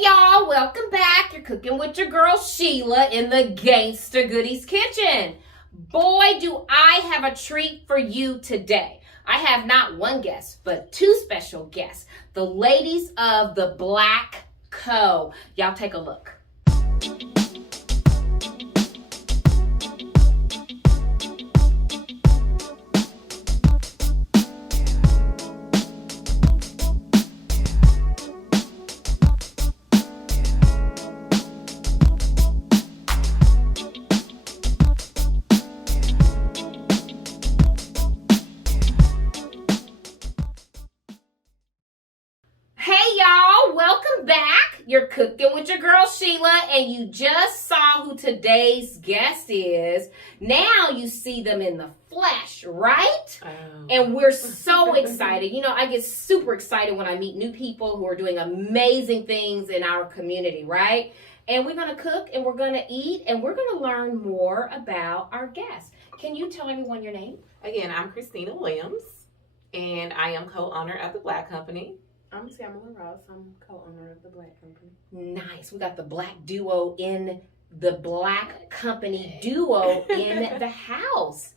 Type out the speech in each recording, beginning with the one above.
Hey y'all, welcome back. You're cooking with your girl Sheila in the Gangsta Goodies Kitchen. Boy, do I have a treat for you today. I have not one guest, but two special guests. The ladies of the Blakk Co. Y'all take a look. Welcome back. You're cooking with your girl Sheila, and you just saw who today's guest is. Now you see them in the flesh, right? Oh. And we're so excited. You know, I get super excited when I meet new people who are doing amazing things in our community, right? And we're going to cook, and we're going to eat, and we're going to learn more about our guests. Can you tell everyone your name? Again, I'm Christina Williams, and I am co-owner of the Blakk Company. I'm Tamela Ross. I'm co-owner of the Blakk Company. Nice. We got the Black duo in the Blakk Company duo in the house.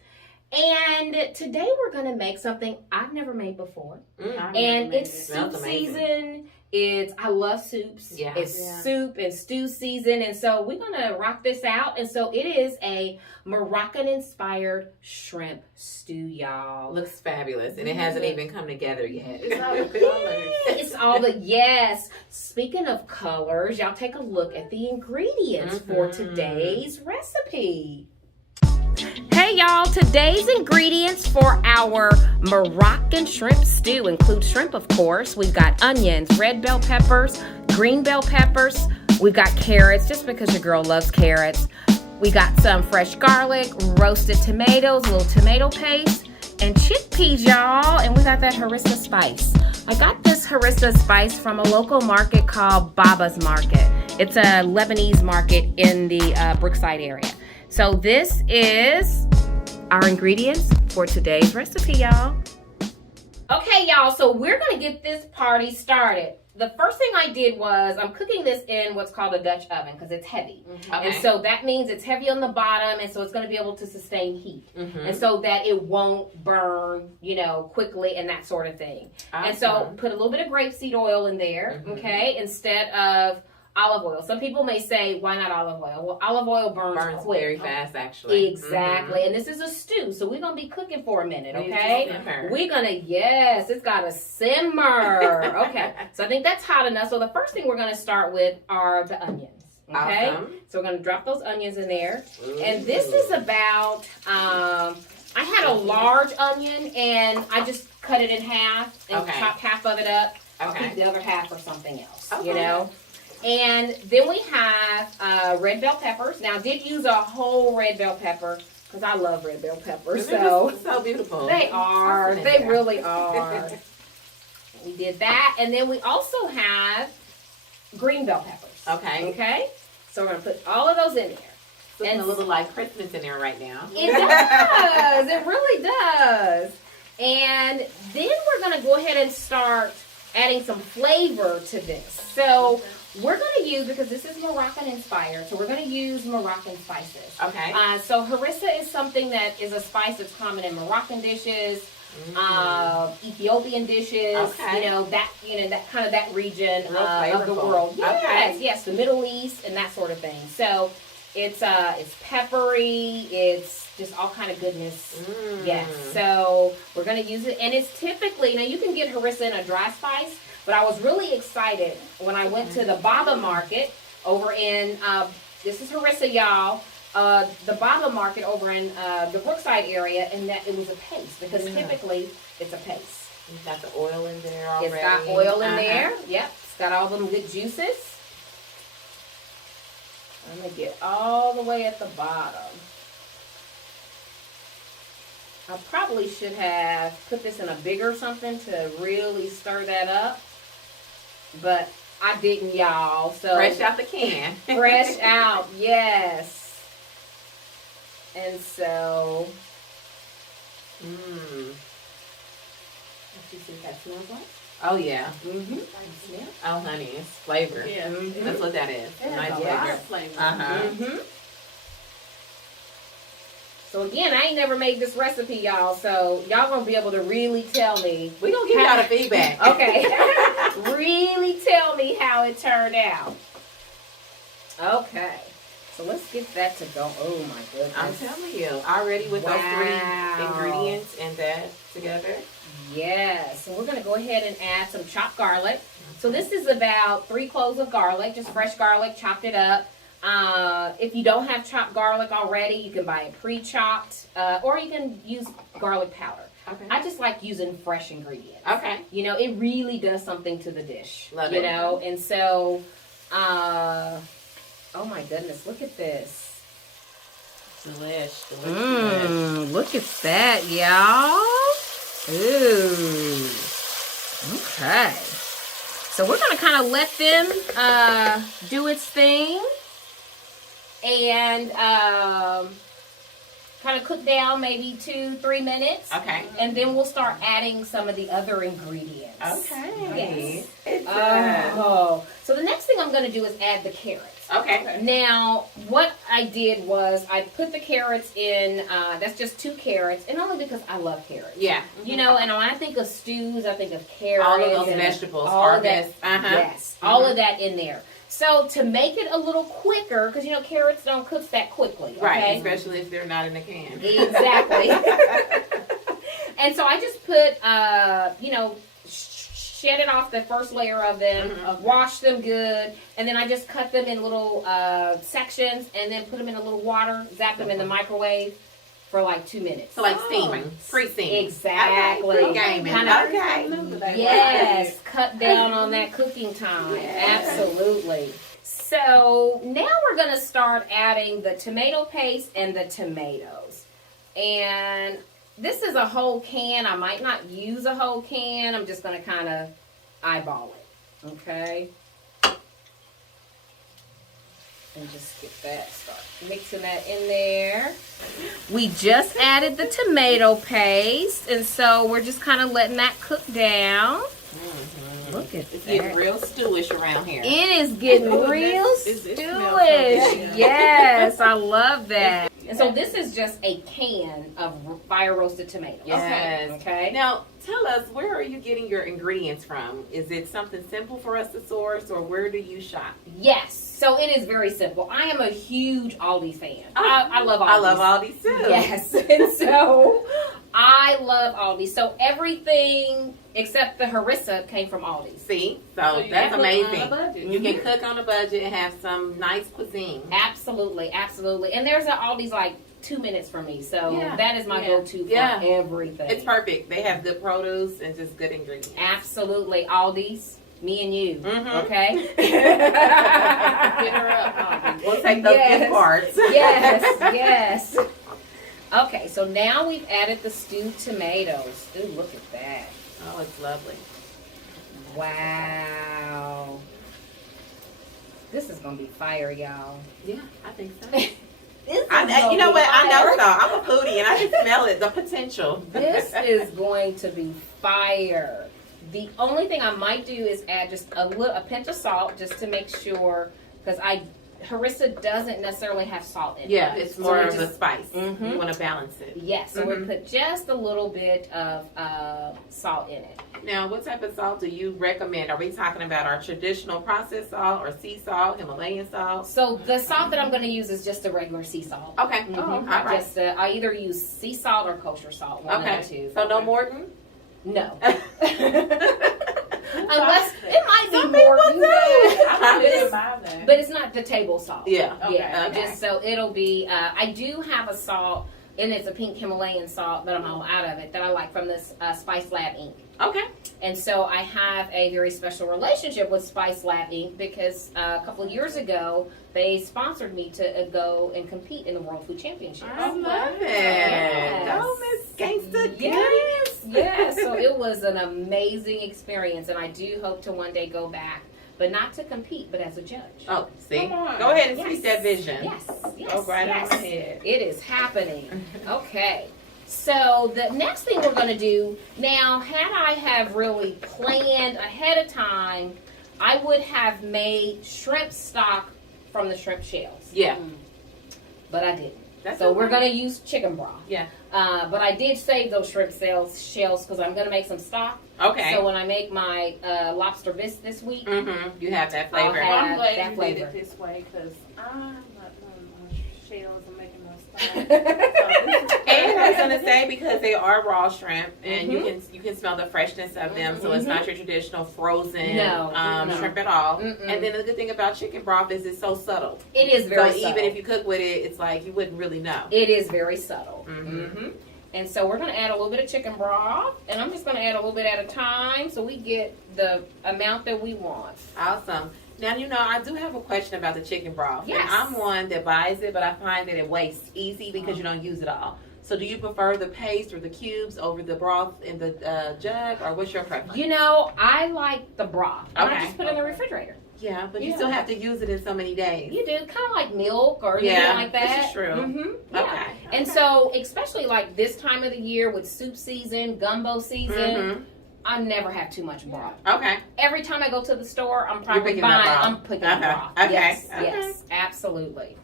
And today we're going to make something I've never made before. And it's soup season. I love soups. Yeah. It's soup and stew season. And so we're going to rock this out. And so it is a Moroccan-inspired shrimp stew, y'all. Looks fabulous. And it hasn't even come together yet. It's all the colors. It's all the, yes. Speaking of colors, y'all take a look at the ingredients for today's recipe. Hey y'all, today's ingredients for our Moroccan shrimp stew include shrimp, of course. We've got onions, red bell peppers, green bell peppers. We've got carrots, just because your girl loves carrots. We got some fresh garlic, roasted tomatoes, a little tomato paste, and chickpeas, y'all. And we got that harissa spice. I got this harissa spice from a local market called Baba's Market. It's a Lebanese market in the Brookside area. So this is our ingredients for today's recipe, y'all. Okay, y'all, so we're gonna get this party started. The first thing I did was I'm cooking this in what's called a Dutch oven because it's heavy. Okay. And so that means it's heavy on the bottom, and so it's gonna be able to sustain heat. And so that it won't burn, you know, quickly and that sort of thing. Awesome. And so put a little bit of grapeseed oil in there, okay, instead of olive oil. Some people may say, why not olive oil? Well, olive oil burns quick. Very fast, actually. Exactly. And this is a stew, so we're going to be cooking for a minute, okay? We're going to, yes, it's got to simmer. Okay. So I think that's hot enough. So the first thing we're going to start with are the onions, okay? Awesome. So we're going to drop those onions in there. Ooh. And this is about, I had a large onion, and I just cut it in half and chopped half of it up. I'll keep the other half for something else, you know? And then we have red bell peppers. Now, I did use a whole red bell pepper because I love red bell peppers. So beautiful. They are. They really are. We did that. And then we also have green bell peppers. Okay. Okay? So we're going to put all of those in there. Looking a little like Christmas in there right now. It does. It really does. And then we're going to go ahead and start adding some flavor to this. So we're going to use, because this is Moroccan inspired, so we're going to use Moroccan spices. Okay. So harissa is something that is a spice that's common in Moroccan dishes, Ethiopian dishes. Okay. That kind of that region of the world. Yes, yes, the Middle East and that sort of thing. So it's peppery. It's just all kind of goodness. Yes. So we're going to use it, and it's typically, now you can get harissa in a dry spice. But I was really excited when I went to the Baba Market over in, this is harissa, y'all, the Baba Market over in the Brookside area, and that it was a paste, because typically it's a paste. It's got the oil in there already. It's got oil in there. Yep. It's got all them good juices. I'm going to get all the way at the bottom. I probably should have put this in a bigger something to really stir that up. But I didn't, y'all. So fresh out the can. Fresh out, yes. And so, let's see what that smells like. Oh, yeah. Mm-hmm. Oh, honey, it's flavor. Yeah. That's what that is. It Nice has a lot flavor. of flavor. Uh-huh. Mm-hmm. So again, I ain't never made this recipe, y'all. So y'all gonna be able to really tell me. We gonna give y'all the feedback. Okay. Really tell me how it turned out. Okay. So let's get that to go. Oh my goodness. I'm telling you, already with those 3 Wow. ingredients and that together. Yes. So we're gonna go ahead and add some chopped garlic. So this is about 3 cloves of garlic, just fresh garlic, chopped it up. If you don't have chopped garlic already, you can buy it pre-chopped, or you can use garlic powder. Okay. I just like using fresh ingredients. Okay. You know, it really does something to the dish. Love you it. know, and so, oh my goodness, look at this. Delish. Look at that, y'all. Ooh. Okay. So we're going to kind of let them do its thing and kind of cook down maybe 2-3 minutes. Okay. And then we'll start adding some of the other ingredients. Okay. Yes. So the next thing I'm going to do is add the carrots. Okay. Now, what I did was I put the carrots in, that's just 2 carrots, and only because I love carrots. Yeah. You know, and when I think of stews, I think of carrots. All of those and vegetables, all of that, harvest. Uh-huh. Yes, all of that in there. So to make it a little quicker, because, you know, carrots don't cook that quickly. Right, Okay? especially if they're not in a can. Exactly. And so I just put, you know, shedded off the first layer of them, washed them good, and then I just cut them in little sections and then put them in a little water, zap them in the microwave for like 2 minutes. So like steaming, pre-steaming. Exactly. Okay, pre-gaming. Okay. Yes, cut down on that cooking time. Yes. Absolutely. So now we're going to start adding the tomato paste and the tomatoes. And this is a whole can. I might not use a whole can. I'm just going to kind of eyeball it. Okay. And just get that, start mixing that in there. We just added the tomato paste, and so we're just kind of letting that cook down. Look at It's that. getting real stewish around here. It is getting real it smells so stewish. good. Yes, I love that. And so this is just a can of fire roasted tomatoes. Yes. Okay. Now, tell us, where are you getting your ingredients from? Is it something simple for us to source, or where do you shop? Yes. So it is very simple. I am a huge Aldi fan. Oh, I love Aldi. I love Aldi too. Yes. And so I love Aldi. So everything except the harissa came from Aldi. See? So So you that's can cook on a amazing. budget. You can cook on a budget and have some nice cuisine. Absolutely, absolutely. And there's an Aldi's like 2 minutes from me. So Yeah. that is my Yeah. go-to for Yeah. everything. It's perfect. They have good produce and just good ingredients. Absolutely. Aldi's, me and you. Mhm. Okay? Hit her up, Bobby. We'll take those Yes. gift cards. Yes, yes. Okay, so now we've added the stewed tomatoes. Ooh, look at that. Oh, it's lovely. Wow. This is going to be fire, y'all. Yeah, I think so. This is You gonna know be what? I know fire. so. I'm a foodie and I can smell it. The potential. This is going to be fire. The only thing I might do is add just a pinch of salt just to make sure, because harissa doesn't necessarily have salt in it. Yeah, it's more we're of a just- spice. Mhm. You want to balance it. Yes, so Mhm. we put just a little bit of salt in it. Now, what type of salt do you recommend? Are we talking about our traditional processed salt or sea salt, Himalayan salt? So the salt that I'm going to use is just a regular sea salt. Okay. Mhm. All right. Just I either use sea salt or kosher salt. One of the two. Okay. So no Morton? No. Unless it might be Some more people than do. that. I didn't buy that. But it's not the table salt. Yeah. Yeah. Okay. Just so it'll be. I do have a salt, and it's a pink Himalayan salt, but I'm all out of it that I like from this Spice Lab Inc. Okay. And so I have a very special relationship with Spice Lab Inc. because a couple of years ago they sponsored me to go and compete in the World Food Championships. I love it. Yes. Go, Miss Gangsta Yes, Goodies. yes. So it was an amazing experience, and I do hope to one day go back, but not to compete, but as a judge. Oh, see? Come on. Go ahead and Yes. speak that vision. Yes, yes, Go right yes. on ahead. It is happening. Okay. So the next thing we're going to do, now had I have really planned ahead of time, I would have made shrimp stock from the shrimp shells. Yeah. But I didn't. That's so okay. we're going to use chicken broth. Yeah. But I did save those shrimp shells because I'm going to make some stock. Okay. So when I make my lobster bisque this week, You have that flavor. I'll have I'm glad that you flavor. did it this way because I'm not doing shells and making no stuff. And I was gonna say because they are raw shrimp, and Mm-hmm. you can smell the freshness of them, so it's not your traditional frozen No. shrimp at all. Mm-mm. And then the good thing about chicken broth is it's so subtle. It is very so subtle. even if you cook with it, it's like you wouldn't really know. It is very subtle. Mhm. And so we're going to add a little bit of chicken broth, and I'm just going to add a little bit at a time so we get the amount that we want. Awesome. Now, I do have a question about the chicken broth. Yes. And I'm one that buys it, but I find that it wastes easy because you don't use it all. So do you prefer the paste or the cubes over the broth in the jug, or what's your preference? I like the broth. And I Okay. just put it in the refrigerator. Yeah, but you Yeah. still have to use it in so many days. You do, kind of like milk or anything Yeah, like that. this is true. Mm-hmm. Yeah. Okay. And so, especially like this time of the year with soup season, gumbo season, I never have too much broth. Okay. Every time I go to the store, I'm probably picking up buying. broth. I'm picking up broth. Okay. Yes, Okay. yes, absolutely.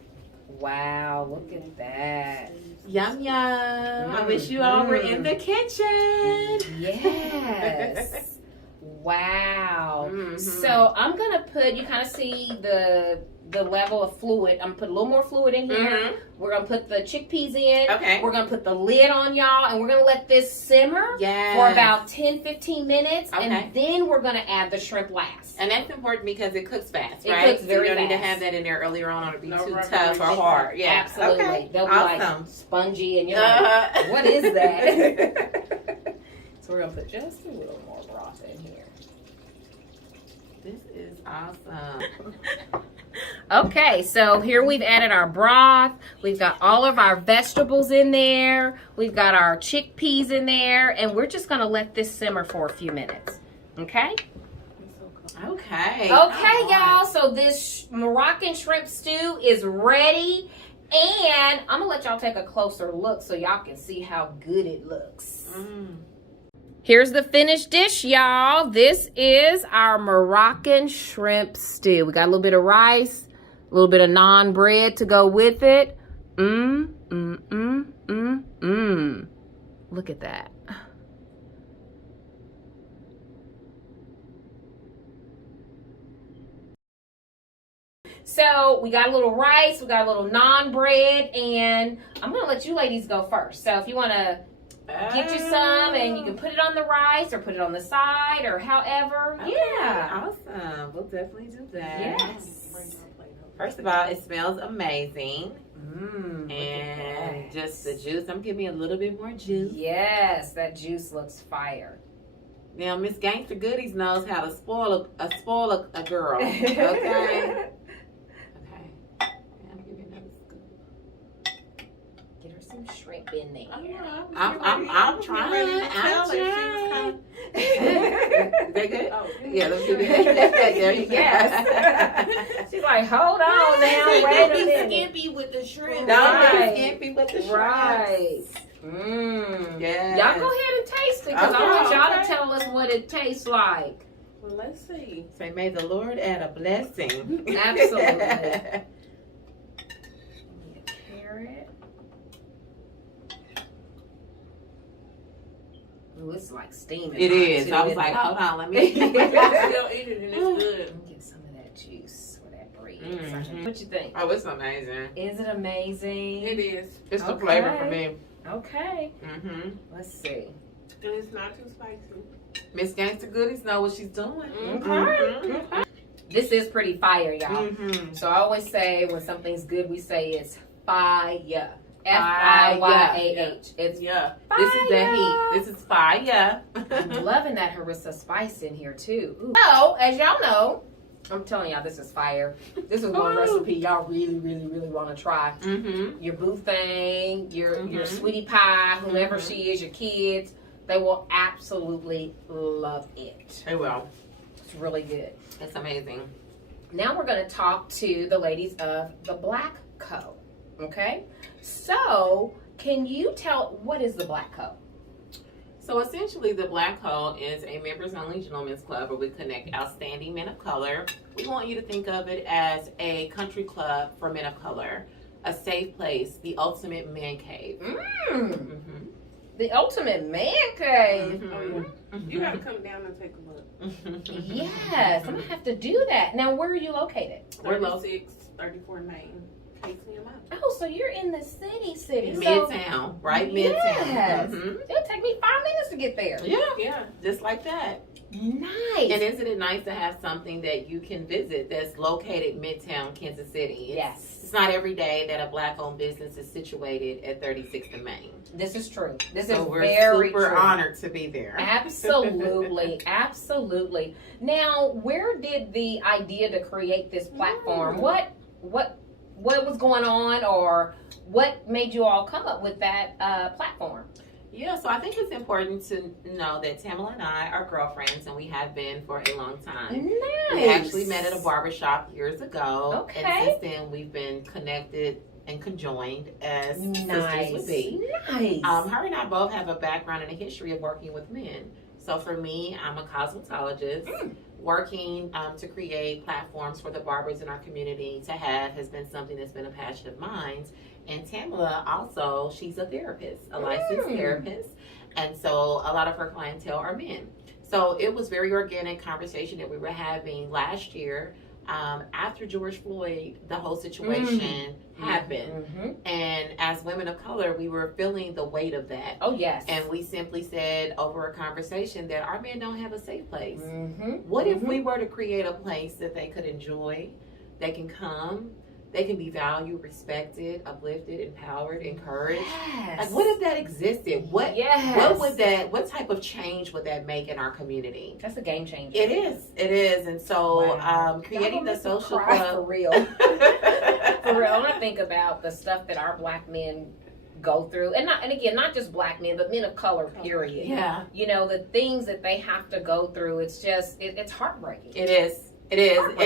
Wow, look at that. Yum yum. I wish you all were in the kitchen. Yes. Wow. Mhm. So I'm gonna put. You kind of see the level of fluid. I'm gonna put a little more fluid in here. Mhm. We're gonna put the chickpeas in. Okay. We're gonna put the lid on, y'all, and we're gonna let this simmer Yes. for about 10-15 minutes, Okay. and then we're gonna add the shrimp last. And that's important because it cooks fast, It right? cooks very so you don't need to fast. have that in there earlier on or it'll be No too rubbery tough or shit. hard. Yeah. Absolutely. Okay. They'll be like Awesome. spongy, and you're like, what is that? So we're gonna put just a little more broth in here. This is awesome. Okay, so here we've added our broth. We've got all of our vegetables in there. We've got our chickpeas in there, and we're just gonna let this simmer for a few minutes. Okay? Okay. Okay, y'all. So this Moroccan shrimp stew is ready, and I'm gonna let y'all take a closer look so y'all can see how good it looks. Here's the finished dish, y'all. This is our Moroccan shrimp stew. We got a little bit of rice, a little bit of naan bread to go with it. Look at that. So we got a little rice, we got a little naan bread, and I'm gonna let you ladies go first. So if you wanna get you some, and you can put it on the rice or put it on the side or however. Okay, Yeah. Awesome. We'll definitely do that. Yes. First of all, it smells amazing. Look at And that. just the juice. I'm giving you a little bit more juice. Yes, that juice looks fire. Now, Miss Gangsta Goodies knows how to spoil a girl. Okay. Okay. I'll give you another scoop. Get her some shrimp in there. I'm trying. They good? Oh, Yeah, let's do that. There you go. Yes. She's like, hold on now, wait a minute. skimpy with the shrimp. Don't Right. be skimpy with the shrimp. Right. Yes. Y'all go ahead and taste it, because I want Okay, y'all okay. to tell us what it tastes like. Well, let's see. Say, may the Lord add a blessing. Absolutely. Carrot. Ooh, it's like steaming. It hot, is. too, I was isn't like, it? hold on, let me. Still eat it and it's good. Let me get some of that juice or that bread. Mhm. What you think? Oh, it's amazing. Is it amazing? It is. It's the Okay. flavor for me. Okay. Mm-hmm. Let's see. And it's not too spicy. Miss Gangsta Goodies know what she's doing. Okay. This is pretty fire, y'all. Mm-hmm. So I always say when something's good, we say it's fire. Fire. Fiyah. It's Yeah. fire. This is the heat. This is fire. I'm loving that harissa spice in here too. Ooh. So, as y'all know, I'm telling y'all this is fire. This is one Ooh. recipe y'all really, really, really want to try. Mm-hmm. Your boo thing, your Mhm. sweetie pie, whomever Mhm. she is, your kids, they will absolutely love it. It will. It's really good. It's amazing. Now we're going to talk to the ladies of the Blakk Co. Okay? So, can you tell what is the Blakk Co? So essentially, the Blakk Co is a members-only gentlemen's club where we connect outstanding men of color. We want you to think of it as a country club for men of color, a safe place, the ultimate man cave. The ultimate man cave. Oh, yeah. You gotta come down and take a look. Yes, I'm gonna have to do that. Now, where are you located? We're 34 Main. Case me up. Oh, so you're in the city. Midtown, right? Midtown. Yes. It'll take me 5 minutes to get there. Yeah, just like that. Nice. And isn't it nice to have something that you can visit that's located Midtown, Kansas City? It's not every day that a Black-owned business is situated at 36th and Main. This is true. So we're very super true. honored to be there. Absolutely. Absolutely. Now, where did the idea to create this platform? What was going on, or what made you all come up with that platform? Yeah, so I think it's important to know that Tamela and I are girlfriends, and we have been for a long time. Nice. We actually met at a barbershop years ago. Okay. And since then, we've been connected and conjoined as sisters would be. Nice. Her and I both have a background and a history of working with men. So for me, I'm a cosmetologist. Working to create platforms for the barbers in our community to have has been something that's been a passion of mine. And Tamela also, she's a therapist, a licensed therapist. And so a lot of her clientele are men. So it was very organic conversation that we were having last year. After George Floyd, the whole situation happened. And as women of color, we were feeling the weight of that. Oh, yes. And we simply said over a conversation that our men don't have a safe place. What if we were to create a place that they could enjoy, they can come, they can be valued, respected, uplifted, empowered, encouraged? Yes. Like, what if that existed? What type of change would that make in our community? That's a game changer. It is. And so creating the social club. For real. For real. I want to think about the stuff that our Black men go through, and again, not just Black men, but men of color, period. Yeah. You know, the things that they have to go through, it's just, it's heartbreaking. It is. And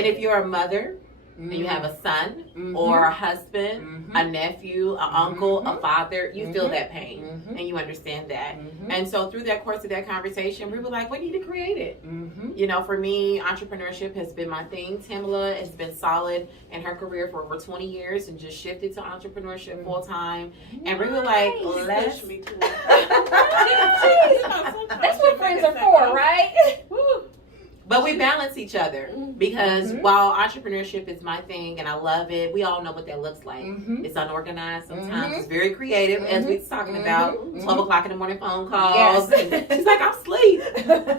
if you're a mother, and you have a son or a husband, a nephew, an uncle, a father, you feel that pain and you understand that. And so through that course of that conversation, we were like, we need to create it. You know, for me, entrepreneurship has been my thing. Tamela has been solid in her career for over 20 years and just shifted to entrepreneurship full time. And we were like, let's. Push me to That's what friends are for, right? But we balance each other because while entrepreneurship is my thing and I love it, we all know what that looks like. It's unorganized sometimes. It's very creative, as we were talking about. 12 o'clock in the morning phone calls. And she's like, I'm asleep.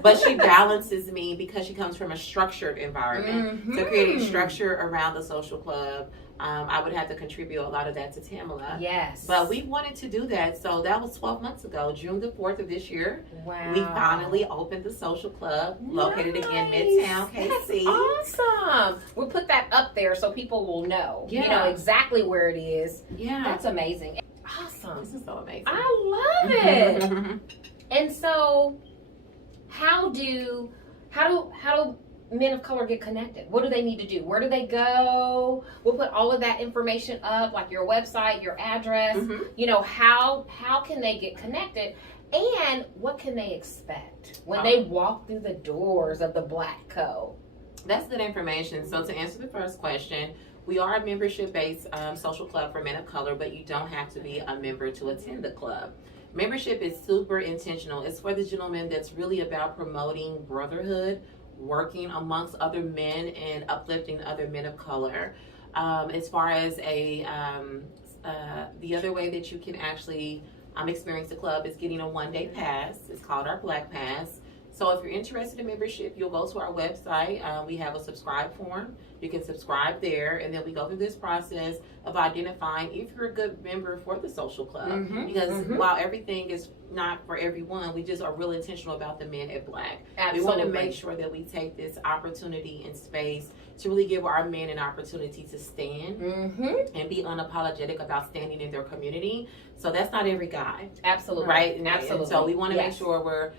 But she balances me because she comes from a structured environment. So creating structure around the social club, I would have to contribute a lot of that to Tamela. Yes. But we wanted to do that. So that was 12 months ago, June the 4th of this year. Wow. We finally opened the social club, located again Midtown, KC. That's awesome. We'll put that up there so people will know, you know, exactly where it is. Yeah. That's amazing. Awesome. This is so amazing. I love it. And so, how do men of color get connected? What do they need to do? Where do they go? We'll put all of that information up, like your website, your address. You know, how can they get connected? And what can they expect when they walk through the doors of the Blakk Co? That's good information. So to answer the first question, we are a membership-based social club for men of color, but you don't have to be a member to attend the club. Membership is super intentional. It's for the gentleman that's really about promoting brotherhood, working amongst other men and uplifting other men of color. As far as the other way that you can actually experience the club is getting a one-day pass. It's called our Blakk Pass. So if you're interested in membership, you'll go to our website. We have a subscribe form. You can subscribe there, and then we go through this process of identifying if you're a good member for the social club. Because while everything is not for everyone, we just are really intentional about the men at Blakk. Absolutely. We want to make sure that we take this opportunity and space to really give our men an opportunity to stand and be unapologetic about standing in their community. So that's not every guy. Absolutely. Right? Absolutely. And so we want to make sure we're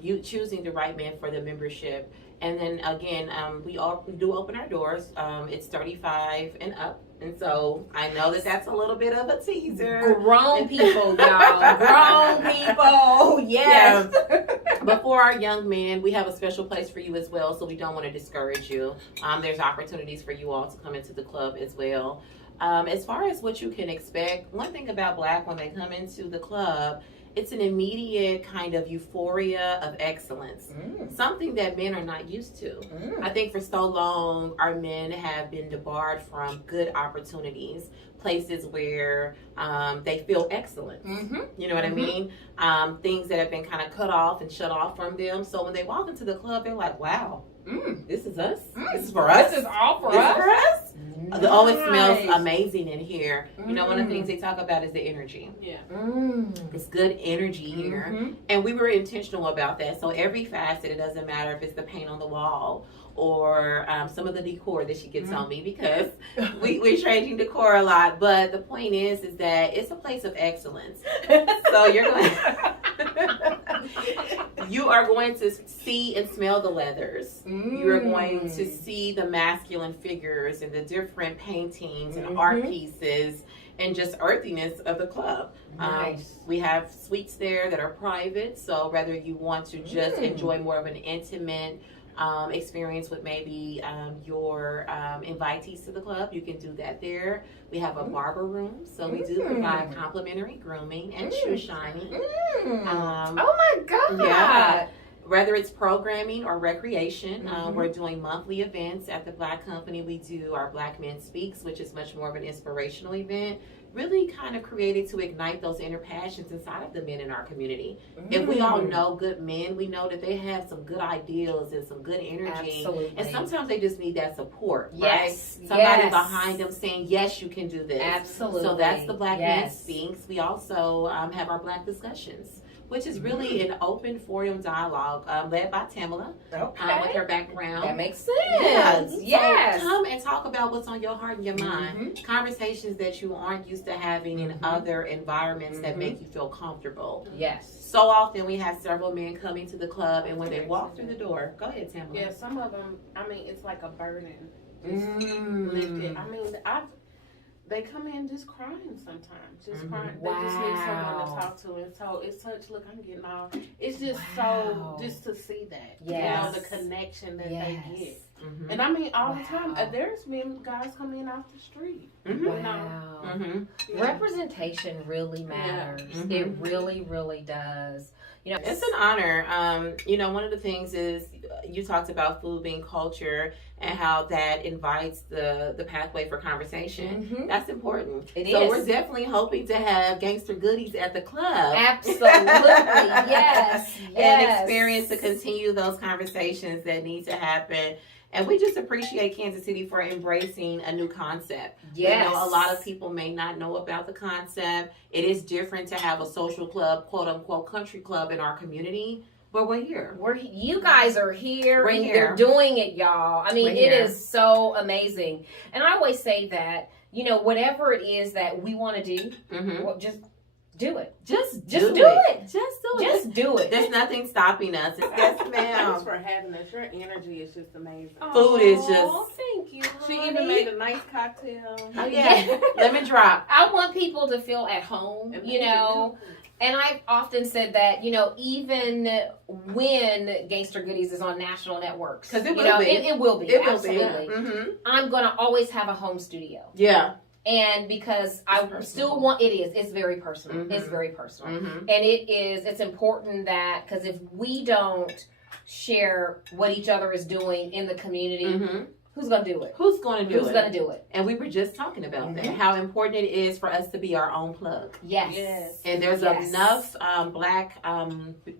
you choosing the right man for the membership. And then again, we do open our doors. It's 35 and up. And so I know that that's a little bit of a teaser. Grown people, y'all. Grown people. Yes. But for our young men, we have a special place for you as well. So we don't want to discourage you. There's opportunities for you all to come into the club as well. As far as what you can expect, one thing about Blakk when they come into the club, it's an immediate kind of euphoria of excellence. Something that men are not used to. I think for so long, our men have been debarred from good opportunities, places where they feel excellent. You know what I mean? Things that have been kind of cut off and shut off from them. So when they walk into the club, they're like, wow, this is us. This is for us. This is all for this us. Is for us. Nice. Oh, it smells amazing in here. You know, one of the things they talk about is the energy. Yeah. It's good energy here. And we were intentional about that. So every facet, it doesn't matter if it's the paint on the wall or some of the decor that she gets on me, because we're changing decor a lot. But the point is that it's a place of excellence. So you're going you are going to see and smell the leathers. You're going to see the masculine figures and the different paintings and art pieces and just earthiness of the club. Nice. We have suites there that are private, so whether you want to just enjoy more of an intimate experience with maybe your invitees to the club, you can do that there. We have a barber room, so we do provide complimentary grooming and shoe shining. Oh my God! Yeah. Whether it's programming or recreation, we're doing monthly events at the Blakk Company. We do our Black Men Speaks, which is much more of an inspirational event, really kind of created to ignite those inner passions inside of the men in our community. If we all know good men, we know that they have some good ideals and some good energy. Absolutely. And sometimes they just need that support, Yes. right? Somebody Yes. behind them saying, yes, you can do this. Absolutely. So that's the Black Men Yes. Speaks. We also have our Black Discussions, which is really an open forum dialogue led by Tamela with her background. That makes sense. Yes. So come and talk about what's on your heart and your mind. Conversations that you aren't used to having in other environments that make you feel comfortable. Yes. So often we have several men coming to the club, and when they walk through the door, go ahead, Tamela. Yeah, some of them, I mean, it's like a burden. Just lifted. I mean, they come in just crying sometimes. Just crying. They just need someone to talk to. And so it's such, look, I'm getting all, it's just so, just to see that. Yes. You know, the connection that they get. And I mean, all the time, there's been guys coming in off the street. Wow. Representation really matters. It really, really does. You know, it's an honor. You know, one of the things is you talked about food being culture and how that invites the pathway for conversation. That's important. It so is. we're definitely hoping to have Gangsta Goodies at the club. Absolutely. Yes. And experience to continue those conversations that need to happen. And we just appreciate Kansas City for embracing a new concept. Yes. You know, a lot of people may not know about the concept. It is different to have a social club, quote unquote, country club in our community. But we're here. You guys are here. We're and here. You're doing it, y'all. I mean, it is so amazing. And I always say that, you know, whatever it is that we want to do, well, just do it. Just do it. Just do it. Just do it. There's nothing stopping us. Yes, Thanks ma'am. for having us. Your energy is just amazing. Food is just. Oh, thank you. She honey. even made a nice cocktail. Oh, yeah. Lemon drop. I want people to feel at home, you know. And I've often said that, you know, even when Gangsta Goodies is on national networks, because it will be. It will be. It will absolutely. be. I'm going to always have a home studio. Yeah. And because I still want, it's very personal. It's very personal. And it's important that, because if we don't share what each other is doing in the community, who's going to do it? Who's going to do it? Who's going to do it? And we were just talking about that, how important it is for us to be our own plug. Yes. And there's enough Black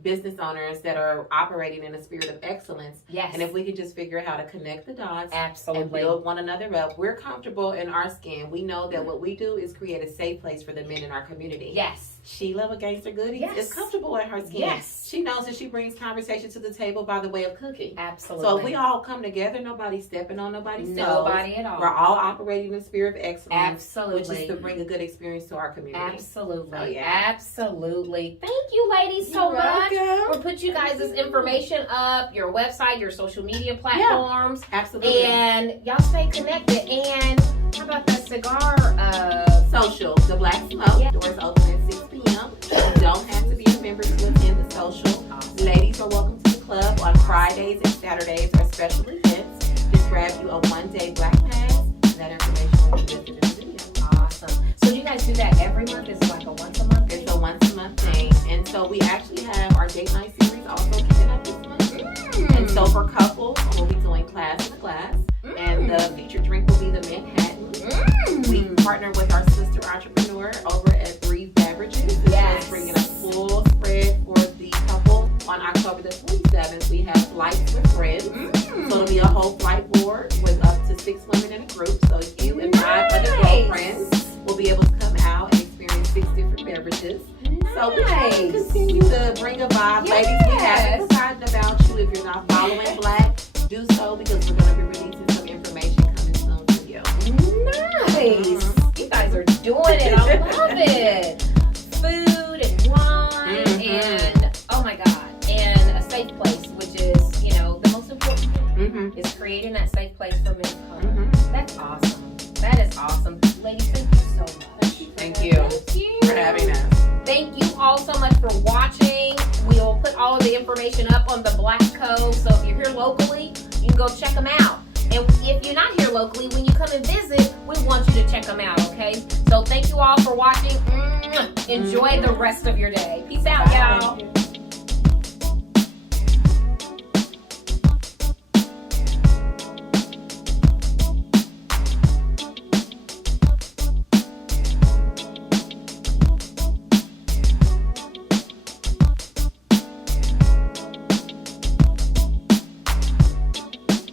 business owners that are operating in a spirit of excellence. Yes. And if we could just figure out how to connect the dots Absolutely. and build one another up, we're comfortable in our skin. We know that what we do is create a safe place for the men in our community. Yes. Sheila with Gangsta Goodies is comfortable in her skin. Yes. She knows that she brings conversation to the table by the way of cooking. Absolutely. So if we all come together, nobody's stepping on nobody's toes. Nobody at all. We're all operating in the spirit of excellence. Absolutely. Which is to bring a good experience to our community. Absolutely. So, yeah. Absolutely. Thank you, ladies, so You're much. welcome. We'll put you guys' information up, your website, your social media platforms. Yeah, absolutely. And y'all stay connected. And how about that cigar? Social, the Blakk Co. Yeah. Doors open at 6 p.m. You don't have to be a member to attend the social. Ladies are welcome to the club on Fridays and Saturdays are special events. Just grab you a one-day Black Pass. That information will be listed in the video. Awesome. So you guys do that every month? Is it like a once a month thing? It's a once-a-month thing. And so we actually have our date night series also kicking up this month. And so for couples, we'll be doing class in the glass. And the featured drink will be the Manhattan. We partner with our sister entrepreneur over at Breathe Beverages. Yes. Is bringing a full spread for the couple on October the 27th. We have flights with friends. So it'll be a whole flight board with up to 6 women in a group. So you and 5 other girlfriends will be able to come out and experience 6 different beverages. So we try to continue to bring a vibe. Yes. Ladies, we haven't forgotten about you. If you're not following Blakk, do so because we're going to be releasing some information coming soon to you. Nice. You guys are doing it. I love it. Food and wine and, oh my God, and a safe place, which is, you know, the most important thing is creating that safe place for men of color. That's awesome. That is awesome. Ladies, thank you so much. Thank you Thank you for having us. Thank you all so much for watching. We will put all of the information up on the Blakk Co. So if you're here locally, you can go check them out. And if you're not here locally, when you come and visit, we want you to check them out, okay? So thank you all for watching. Enjoy the rest of your day. Peace out, y'all.